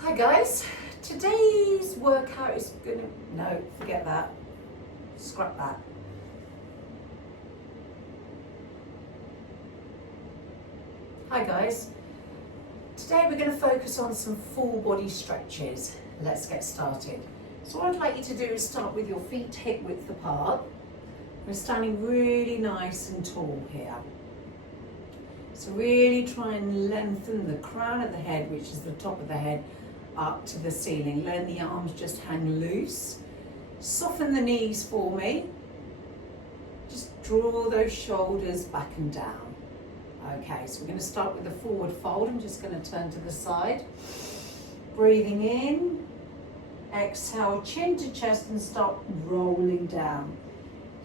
Hi guys, today's workout is no, forget that, scrap that. Hi guys, today we're going to focus on some full body stretches. Let's get started. So what I'd like you to do is start with your feet hip width apart. We're standing really nice and tall here. So really try and lengthen the crown of the head, which is the top of the head, up to the ceiling. Let the arms just hang loose. Soften the knees for me. Just draw those shoulders back and down. Okay, so we're going to start with the forward fold. I'm just going to turn to the side. Breathing in. Exhale, chin to chest and start rolling down.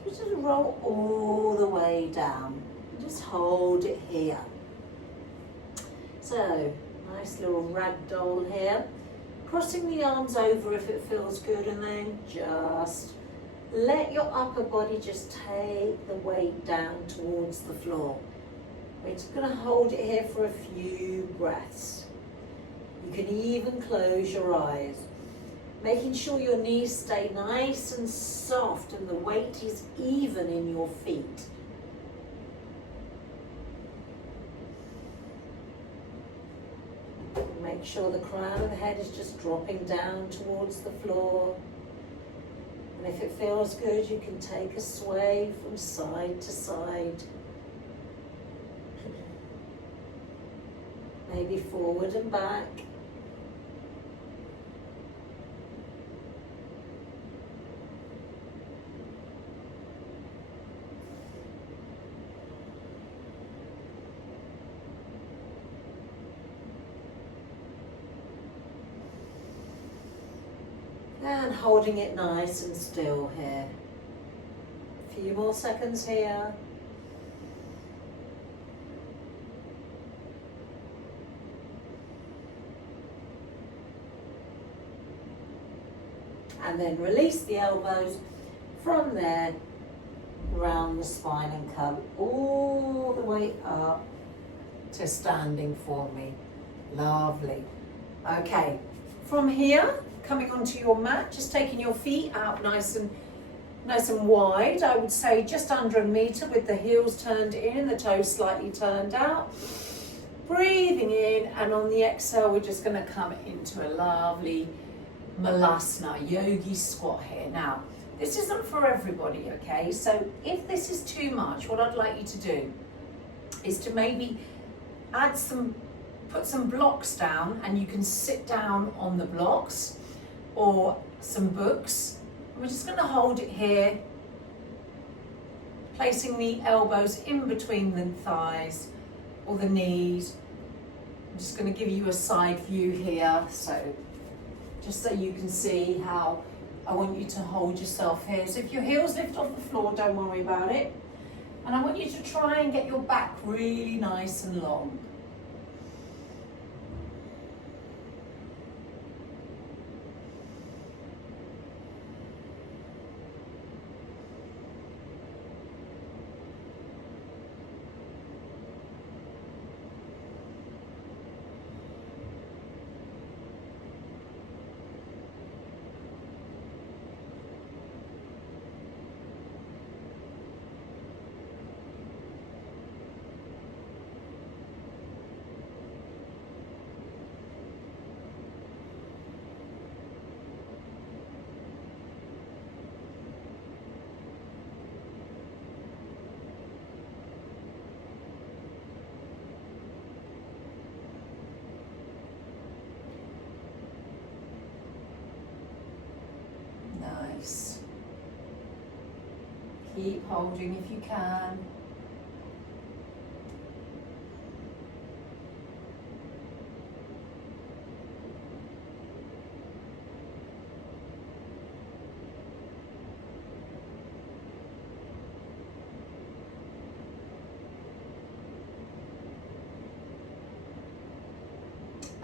So just roll all the way down. Just hold it here. So, nice little ragdoll here. Crossing the arms over if it feels good, and then just let your upper body just take the weight down towards the floor. We're just going to hold it here for a few breaths. You can even close your eyes, making sure your knees stay nice and soft and the weight is even in your feet. Make sure the crown of the head is just dropping down towards the floor. And if it feels good, you can take a sway from side to side. Maybe forward and back. And holding it nice and still here. A few more seconds here. And then release the elbows from there, round the spine and come all the way up to standing for me. Lovely. Okay, from here, coming onto your mat, just taking your feet out nice and wide. I would say just under a meter with the heels turned in, the toes slightly turned out. Breathing in, and on the exhale, we're just going to come into a lovely Malasana, yogi squat here. Now, this isn't for everybody, okay? So if this is too much, what I'd like you to do is to maybe put some blocks down, and you can sit down on the blocks or some books. We're just going to hold it here, placing the elbows in between the thighs or the knees. I'm just going to give you a side view here, just so you can see how I want you to hold yourself here. So if your heels lift off the floor, don't worry about it. And I want you to try and get your back really nice and long. Nice. Keep holding if you can.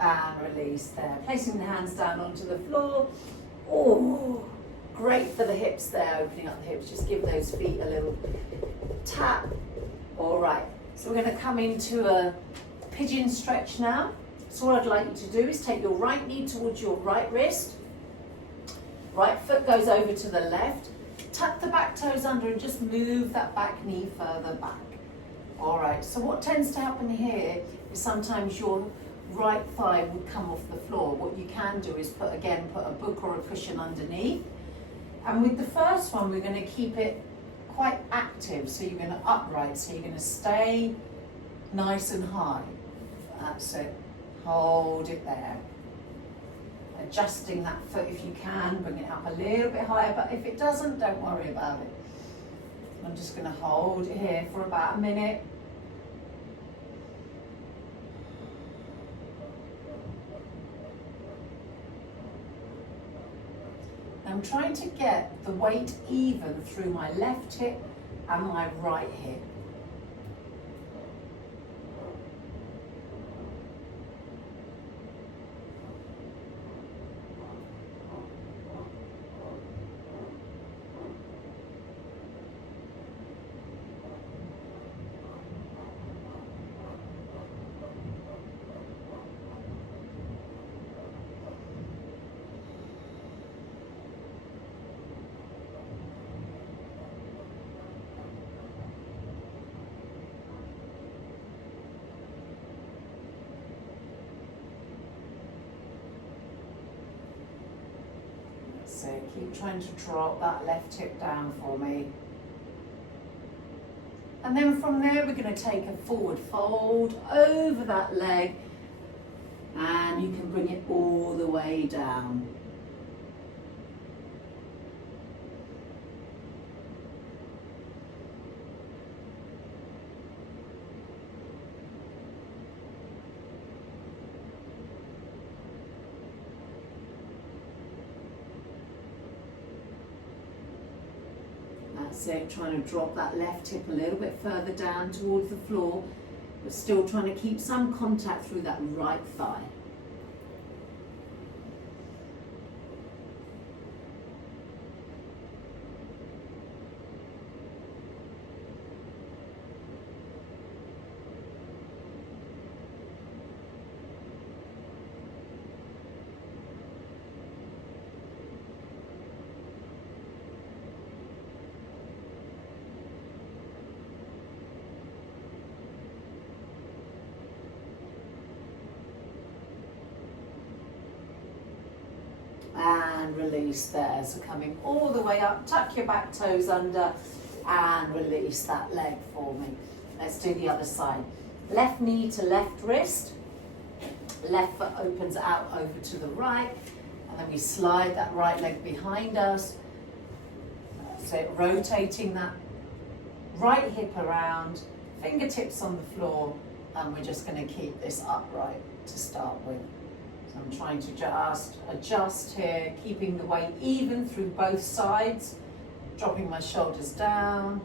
And release there. Placing the hands down onto the floor. Oh, great for the hips there, opening up the hips. Just give those feet a little tap. All right, so we're going to come into a pigeon stretch now. So what I'd like you to do is take your right knee towards your right wrist, right foot goes over to the left, tuck the back toes under and just move that back knee further back. All right, so what tends to happen here is sometimes your right thigh would come off the floor. What you can do is put a book or a cushion underneath. And with the first one, we're going to keep it quite active. So you're going to upright, so you're going to stay nice and high. That's it. Hold it there. Adjusting that foot if you can, bring it up a little bit higher, but if it doesn't, don't worry about it. I'm just going to hold it here for about a minute. I'm trying to get the weight even through my left hip and my right hip. So keep trying to drop that left hip down for me. And then from there we're going to take a forward fold over that leg and you can bring it all the way down. That's it, trying to drop that left hip a little bit further down towards the floor, but still trying to keep some contact through that right thigh. And release there. So coming all the way up, tuck your back toes under and release that leg for me. Let's do the other side. Left knee to left wrist, left foot opens out over to the right, and then we slide that right leg behind us. That's it, rotating that right hip around, fingertips on the floor, and we're just going to keep this upright to start with. So I'm trying to just adjust here, keeping the weight even through both sides, dropping my shoulders down.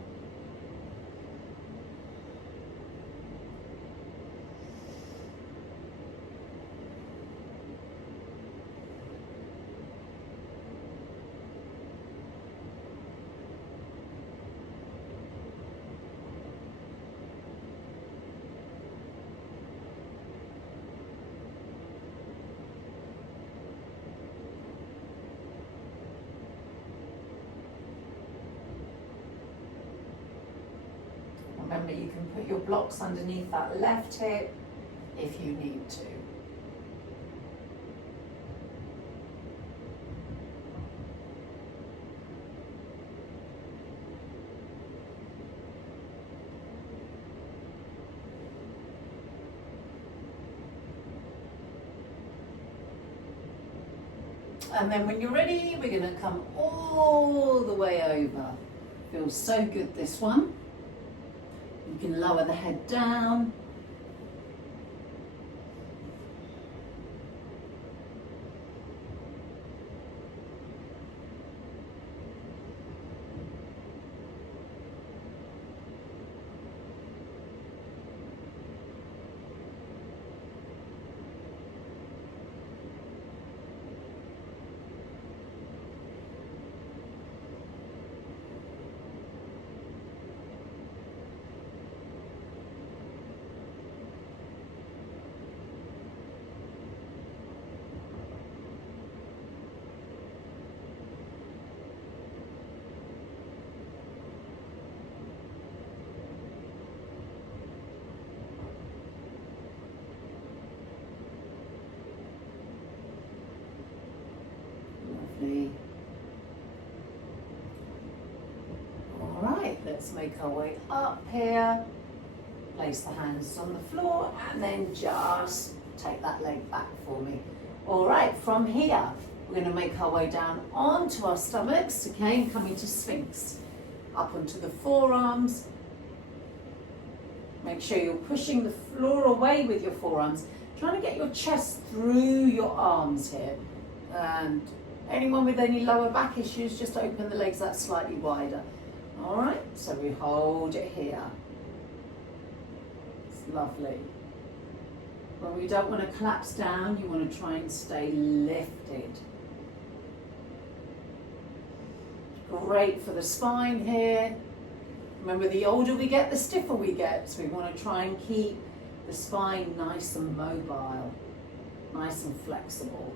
Remember, you can put your blocks underneath that left hip if you need to. And then when you're ready, we're going to come all the way over. Feels so good, this one. You can lower the head down. Lovely. All right, let's make our way up here. Place the hands on the floor and then just take that leg back for me. All right, from here, we're going to make our way down onto our stomachs, okay, and coming to Sphinx. Up onto the forearms. Make sure you're pushing the floor away with your forearms. Trying to get your chest through your arms here. And anyone with any lower back issues, just open the legs that slightly wider. All right, so we hold it here. It's lovely. When we don't want to collapse down, you want to try and stay lifted. Great for the spine here. Remember, the older we get, the stiffer we get. So we want to try and keep the spine nice and mobile, nice and flexible.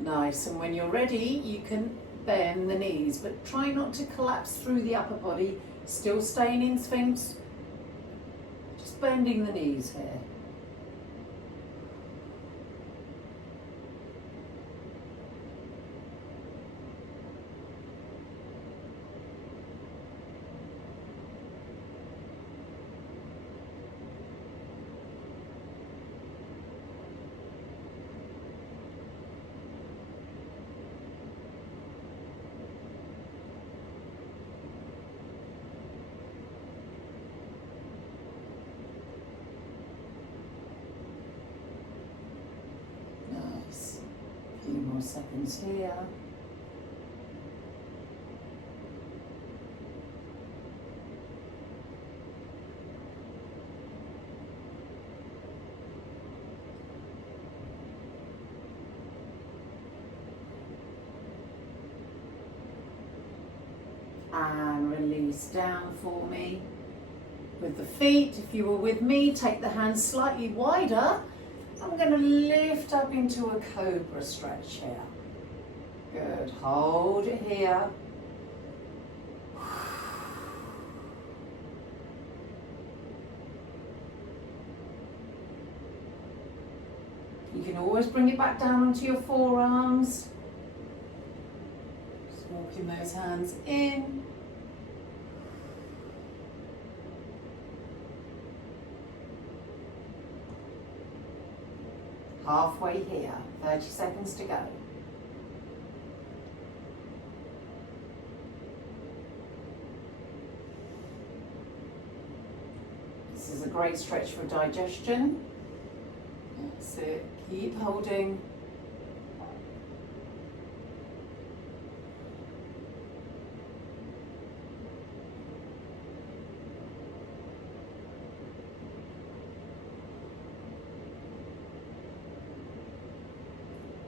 Nice, and when you're ready, you can bend the knees, but try not to collapse through the upper body, still staying in Sphinx, just bending the knees here. Few more seconds here. And release down for me. With the feet, if you were with me, take the hands slightly wider. I'm going to lift up into a cobra stretch here. Good. Hold it here. You can always bring it back down onto your forearms. Just walking those hands in. Halfway here, 30 seconds to go. This is a great stretch for digestion. That's it, keep holding.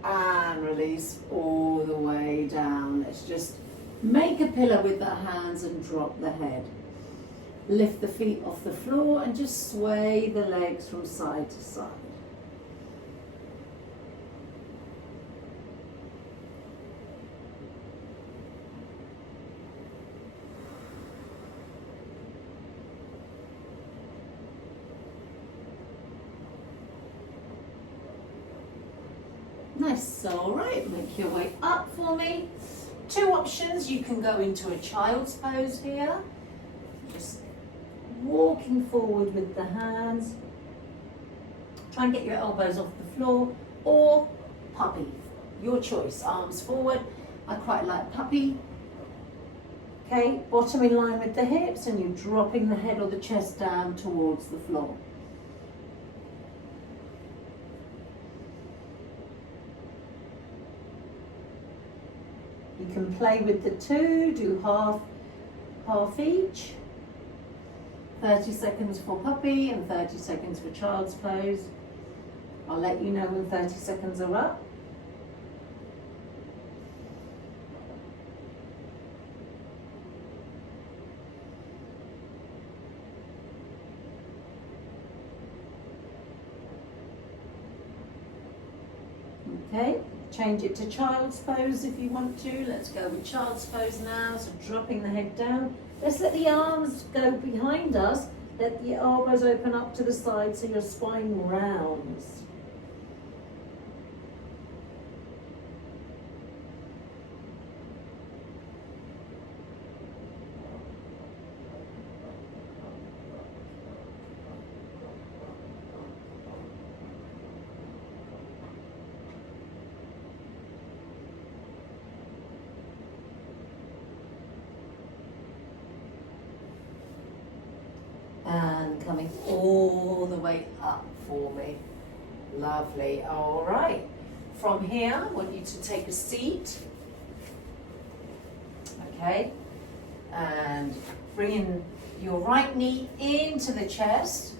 And release all the way down. Let's just make a pillow with the hands and drop the head. Lift the feet off the floor and just sway the legs from side to side. Nice, all right, make your way up for me. Two options, you can go into a child's pose here. Just walking forward with the hands. Try and get your elbows off the floor, or puppy, your choice, arms forward. I quite like puppy. Okay, bottom in line with the hips and you're dropping the head or the chest down towards the floor. You can play with the two, do half each. 30 seconds for puppy and 30 seconds for child's pose. I'll let you know when 30 seconds are up. Okay, change it to child's pose if you want to. Let's go with child's pose now, so dropping the head down. Let's let the arms go behind us, let the elbows open up to the side so your spine rounds. And coming all the way up for me. Lovely. All right. From here, I want you to take a seat. Okay. And bringing your right knee into the chest.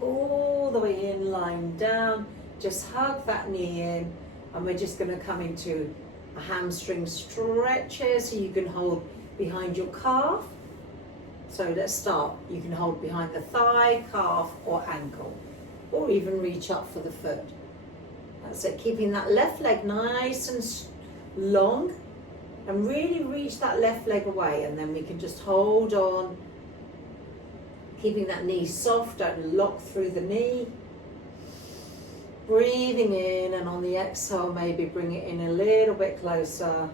All the way in, lying down. Just hug that knee in. And we're just going to come into a hamstring stretch here so you can hold behind your calf. So let's start. You can hold behind the thigh, calf or ankle, or even reach up for the foot. That's it, keeping that left leg nice and long and really reach that left leg away, and then we can just hold on, keeping that knee soft, don't lock through the knee. Breathing in, and on the exhale maybe bring it in a little bit closer.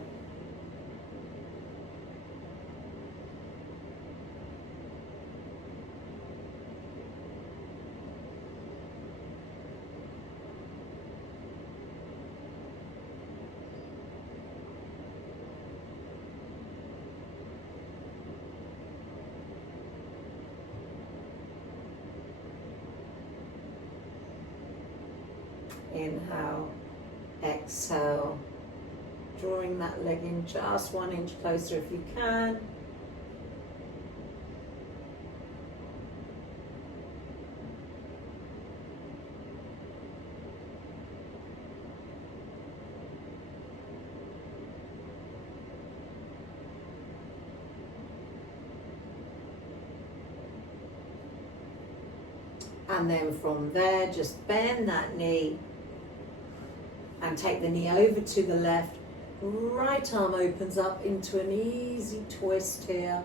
Inhale, exhale, drawing that leg in just 1 inch closer if you can. And then from there, just bend that knee and take the knee over to the left. Right arm opens up into an easy twist here.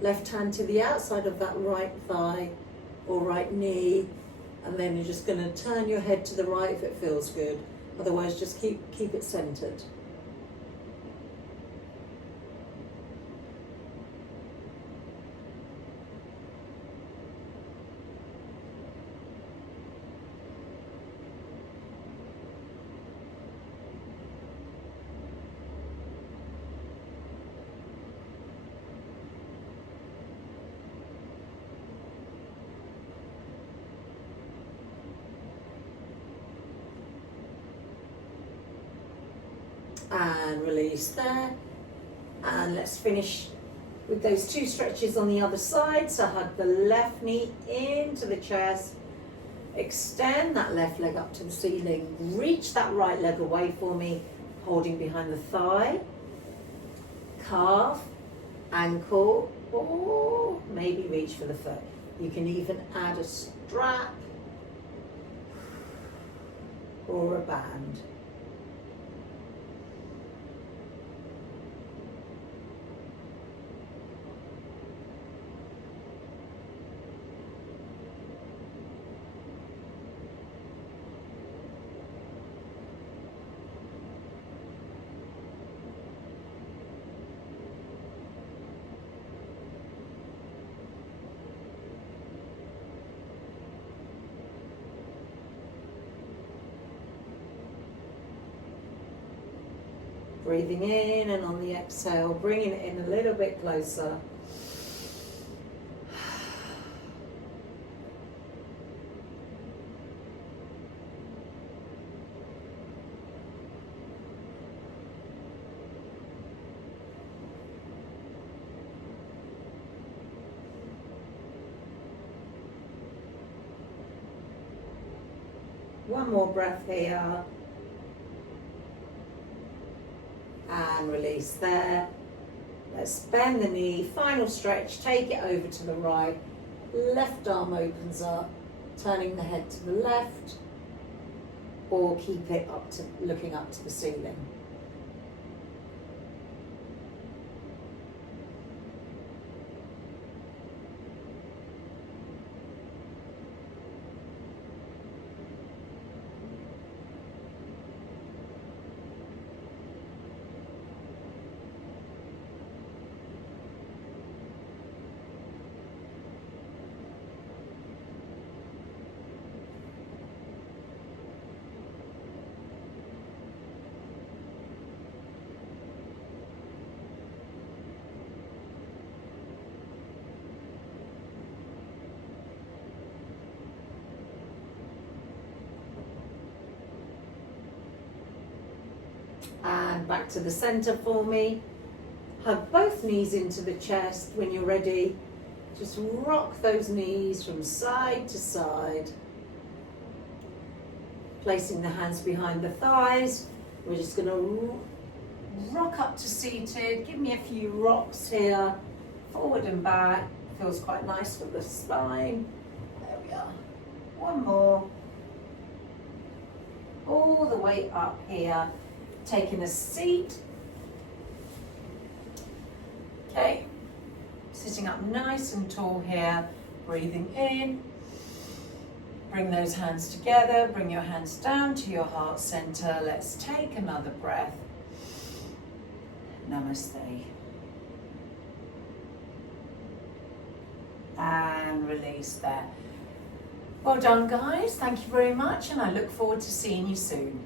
Left hand to the outside of that right thigh or right knee. And then you're just going to turn your head to the right if it feels good. Otherwise, just keep it centered. And release there. And let's finish with those 2 stretches on the other side. So hug the left knee into the chest. Extend that left leg up to the ceiling. Reach that right leg away for me, holding behind the thigh, calf, ankle, or maybe reach for the foot. You can even add a strap or a band. Breathing in, and on the exhale, bringing it in a little bit closer. One more breath here. And release there. Let's bend the knee, final stretch, take it over to the right. Left arm opens up, turning the head to the left. or keep it up to looking up to the ceiling. And back to the center for me. Hug both knees into the chest. When you're ready, just rock those knees from side to side. Placing the hands behind the thighs. We're just going to rock up to seated. Give me a few rocks here. Forward and back. Feels quite nice for the spine. There we are. One more. All the way up here. Taking a seat. Okay, sitting up nice and tall here, breathing in. Bring those hands together, bring your hands down to your heart center. Let's take another breath. Namaste. And release there. Well done, guys. Thank you very much, and I look forward to seeing you soon.